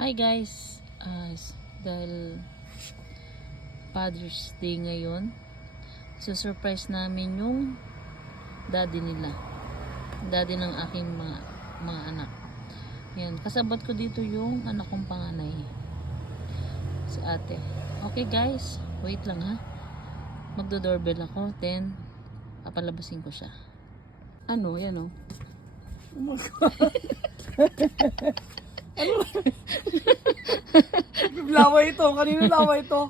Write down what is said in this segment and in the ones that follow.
Hi guys, dahil Father's Day ngayon, surprise namin yung daddy nila, daddy ng aking mga anak. Yan, kasabot ko dito yung anak kong panganay, si ate. Okay guys, wait lang ha, magdo-doorbell ako, then papalabasin ko siya. Ano, yan o. Oh my God. Ano? Laway ito. Kanino laway ito?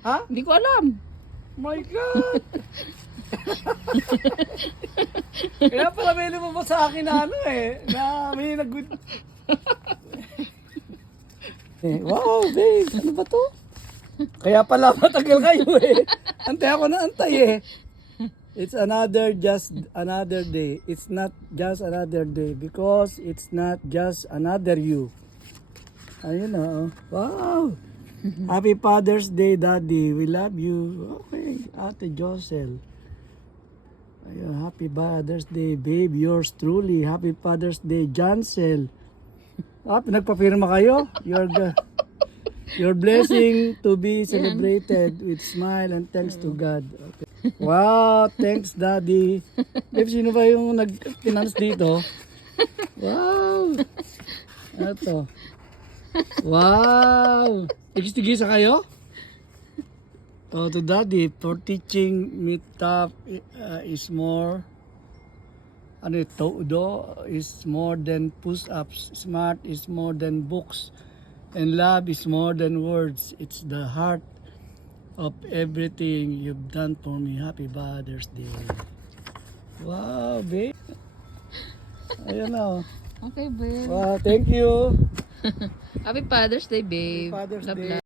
Ha? Hindi ko alam. My God. Kaya pala may lumabas sa akin na ano na may wow, babe. Ano ba to? Kaya pala matagal kayo Antay ako na antay It's just another day. It's not just another day because it's not just another you. Ayun na. Wow. Happy Father's Day, Daddy. We love you. Okay, Ate Josel. Ayun, Happy Father's Day, babe. Yours truly. Happy Father's Day, Jansel. Pinagpapirma kayo? Your blessing to be celebrated with smile and thanks to God. Okay. Wow, thanks Daddy. Babe, sino ba yung nag-finance dito? Wow. Ano to? Wow. Tigis-tigisa kayo? Oh, to Daddy for teaching me tough is more. Ano ito? Is more than push-ups. Smart is more than books. And love is more than words. It's the heart of everything you've done for me. Happy Father's Day. Wow, babe. Ayan na. Okay, babe. Wow, thank you. Happy Father's Day, babe. Happy Father's Love, Day. love.